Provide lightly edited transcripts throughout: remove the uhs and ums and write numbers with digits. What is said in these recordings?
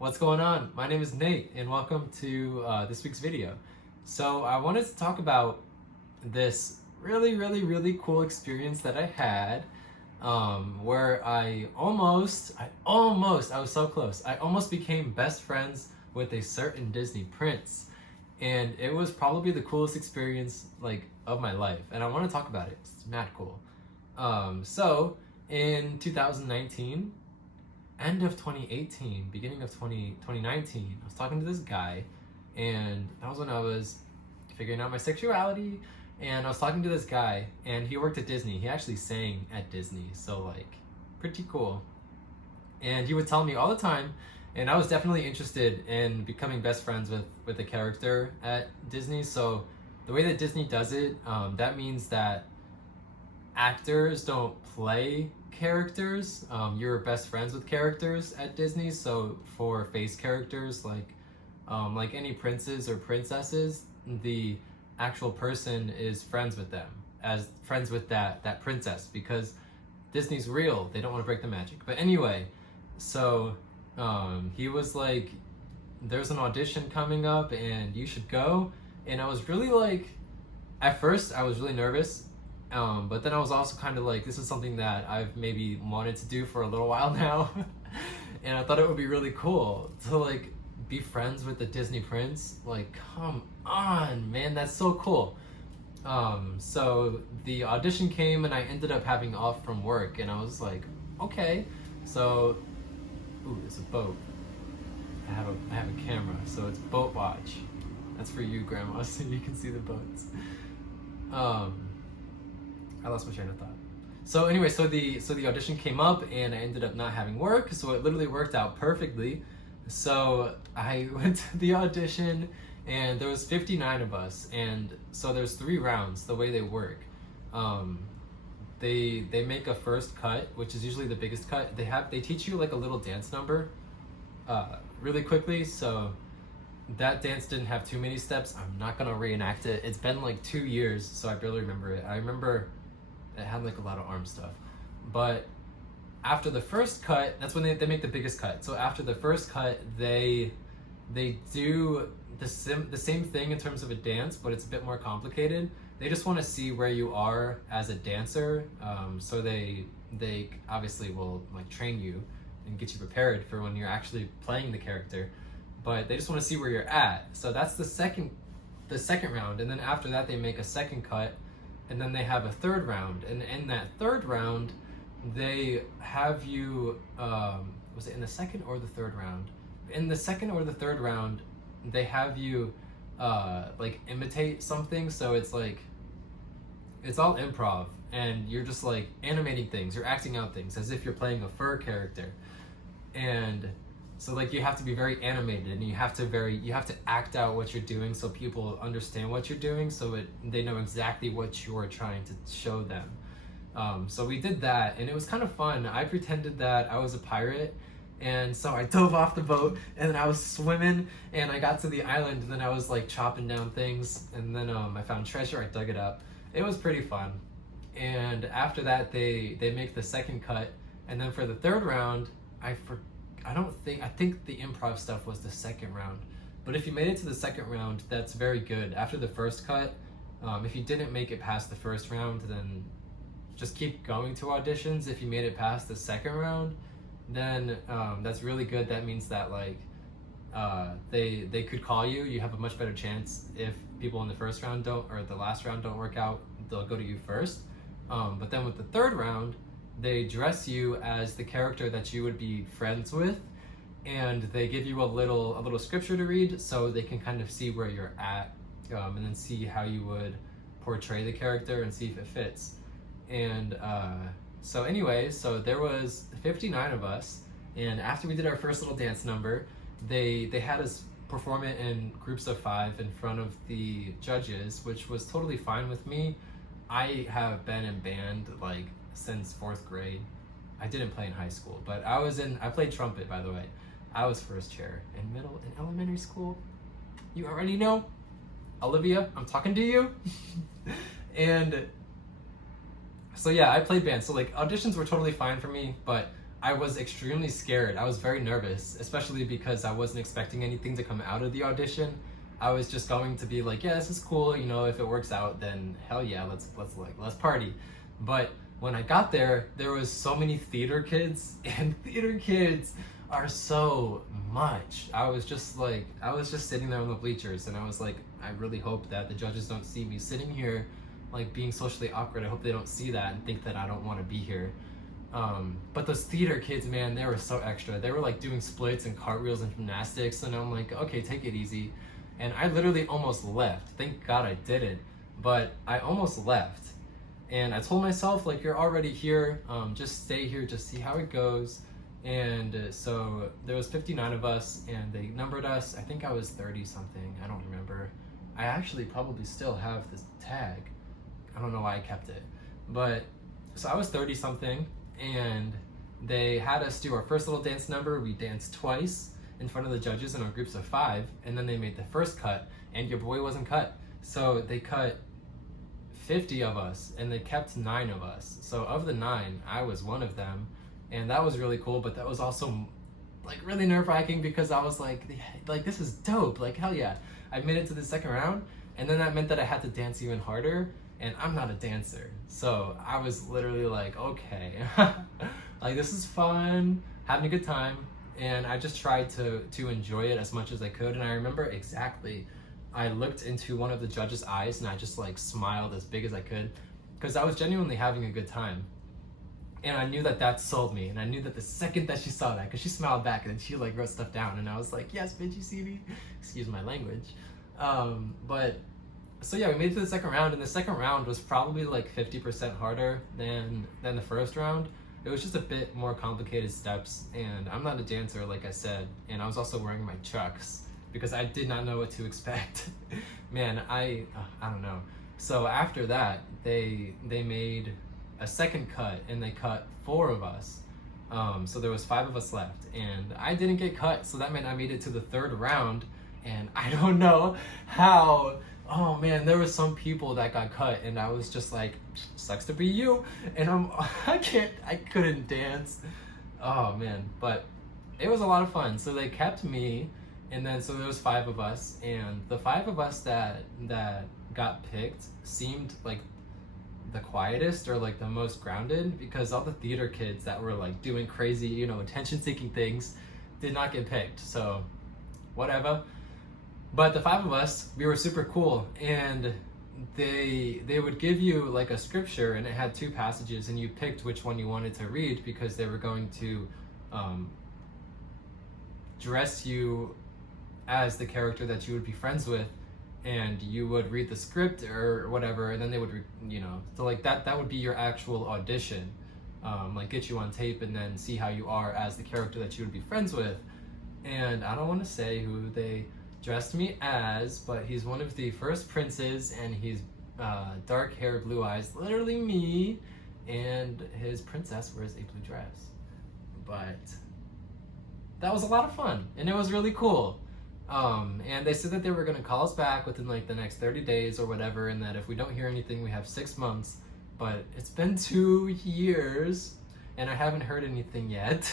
What's going on? My name is Nate and welcome to this week's video. So I wanted to talk about this really cool experience that I had where I was so close. I almost became best friends with a certain Disney prince, and it was probably the coolest experience of my life, and I want to talk about it. It's mad cool. So in 2019, end of 2018, beginning of 2019, I was talking to this guy, and that was when I was figuring out my sexuality, and I was talking to this guy, and he worked at Disney. He actually sang at Disney, so pretty cool. And he would tell me all the time, and I was definitely interested in becoming best friends with a character at Disney. So the way that Disney does it, that means that actors don't play characters. You're best friends with characters at Disney. So for face characters like any princes or princesses, the actual person is friends with them, as friends with that princess, because Disney's real. They don't want to break the magic. But anyway, so he was like, there's an audition coming up and you should go. And I was really at first I was really nervous. But then I was also kind of this is something that I've maybe wanted to do for a little while now. And I thought it would be really cool to be friends with the Disney prince. Come on, man, that's so cool. So the audition came and I ended up having off from work, and I was like, okay. So, ooh, there's a boat. I have a camera, so it's boat watch. That's for you, Grandma, so you can see the boats. I lost my train of thought. So anyway, so the audition came up and I ended up not having work, so it literally worked out perfectly. So I went to the audition and there was 59 of us, and so there's 3 rounds the way they work. They make a first cut, which is usually the biggest cut. They teach you a little dance number really quickly, so that dance didn't have too many steps. I'm not gonna reenact it. It's been 2 years, so I barely remember it. I remember it had a lot of arm stuff. But after the first cut, that's when they make the biggest cut. So after the first cut, they do the same thing in terms of a dance, but it's a bit more complicated. They just want to see where you are as a dancer. So they obviously will train you and get you prepared for when you're actually playing the character. But they just want to see where you're at. So that's the second round, and then after that they make a second cut, and then they have a third round. And in that third round, they have you, was it in the second or the third round? In the second or the third round, they have you imitate something. So it's it's all improv, and you're just animating things. You're acting out things as if you're playing a fur character. And so you have to be very animated, and you have to act out what you're doing so people understand what you're doing, so they know exactly what you're trying to show them. So we did that, and it was kind of fun. I pretended that I was a pirate, and so I dove off the boat, and then I was swimming, and I got to the island, and then I was chopping down things, and then I found treasure. I dug it up. It was pretty fun. And after that, they make the second cut, and then for the third round, I think the improv stuff was the second round. But if you made it to the second round, that's very good. After the first cut, if you didn't make it past the first round, then just keep going to auditions. If you made it past the second round, then that's really good. That means that they could call you. You have a much better chance. If people in the first round or the last round don't work out, they'll go to you first. But then with the third round, they dress you as the character that you would be friends with, and they give you a little scripture to read, so they can kind of see where you're at, and then see how you would portray the character and see if it fits. And so anyway, so there was 59 of us, and after we did our first little dance number, they had us perform it in groups of 5 in front of the judges, which was totally fine with me. I have been in band since 4th grade. I didn't play in high school, but I played trumpet, by the way. I was first chair in elementary school. You already know. Olivia, I'm talking to you. And so yeah, I played band. So auditions were totally fine for me, but I was extremely scared. I was very nervous, especially because I wasn't expecting anything to come out of the audition. I was just going to be like, yeah, this is cool. You know, if it works out, then hell yeah, let's party. But when I got there, there was so many theater kids, and theater kids are so much. I was just sitting there on the bleachers, and I was like, I really hope that the judges don't see me sitting here, like being socially awkward. I hope they don't see that and think that I don't want to be here. But those theater kids, man, they were so extra. They were like doing splits and cartwheels and gymnastics, and I'm like, okay, take it easy. And I literally almost left. Thank God I didn't, but I almost left. And I told myself, like, you're already here, just stay here, just see how it goes. And so there was 59 of us, and they numbered us. I think I was 30 something, I don't remember. I actually probably still have this tag. I don't know why I kept it. But, so I was 30 something, and they had us do our first little dance number. We danced twice in front of the judges in our groups of 5, and then they made the first cut, and your boy wasn't cut. So they cut 50 of us, and they kept 9 of us. So of the 9, I was one of them, and that was really cool, but that was also like really nerve-wracking because I was like, this is dope, like hell yeah. I made it to the second round, and then that meant that I had to dance even harder, and I'm not a dancer. So I was literally like, okay, like this is fun, having a good time. And I just tried to enjoy it as much as I could. And I remember exactly, I looked into one of the judges' eyes and I just like smiled as big as I could because I was genuinely having a good time. And I knew that sold me. And I knew that the second that she saw that, because she smiled back and she like wrote stuff down, and I was like, yes, bitch, you see me? Excuse my language. But so yeah, we made it to the second round, and the second round was probably like 50% harder than the first round. It was just a bit more complicated steps, and I'm not a dancer, like I said, and I was also wearing my Chucks because I did not know what to expect. Man, I don't know. So after that, they made a second cut, and they cut 4 of us. So there was 5 of us left, and I didn't get cut, so that meant I made it to the third round, and I don't know how. Oh man, there were some people that got cut, and I was just like, sucks to be you. And I couldn't dance. Oh man, but it was a lot of fun. So they kept me, and then so there was 5 of us, and the 5 of us that got picked seemed like the quietest or like the most grounded, because all the theater kids that were like doing crazy, you know, attention-seeking things did not get picked. So whatever. But the 5 of us, we were super cool, and they would give you like a scripture, and it had 2 passages, and you picked which one you wanted to read because they were going to dress you as the character that you would be friends with, and you would read the script or whatever, and then they would, so like that would be your actual audition, like get you on tape and then see how you are as the character that you would be friends with. And I don't want to say who they dressed me as, but he's one of the first princes, and he's dark hair, blue eyes, literally me, and his princess wears a blue dress. But that was a lot of fun, and it was really cool. And they said that they were going to call us back within like the next 30 days or whatever, and that if we don't hear anything, we have 6 months. But it's been 2 years, and I haven't heard anything yet.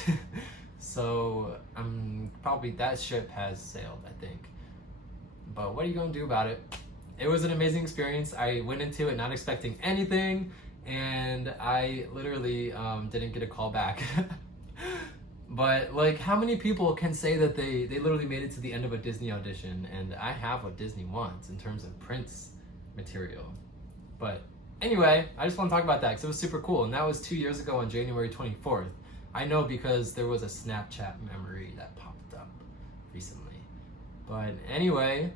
So probably that ship has sailed, I think. But what are you gonna do about it? It was an amazing experience. I went into it not expecting anything, and I literally didn't get a call back. But like, how many people can say that they literally made it to the end of a Disney audition? And I have what Disney wants in terms of Prince material. But anyway, I just want to talk about that because it was super cool, and that was 2 years ago on January 24th. I know because there was a Snapchat memory that popped up recently. But anyway,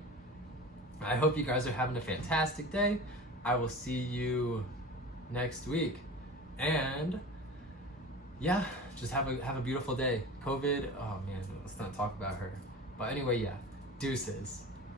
I hope you guys are having a fantastic day. I will see you next week. And yeah, just have a beautiful day. COVID, oh man, let's not talk about her. But anyway, yeah, deuces.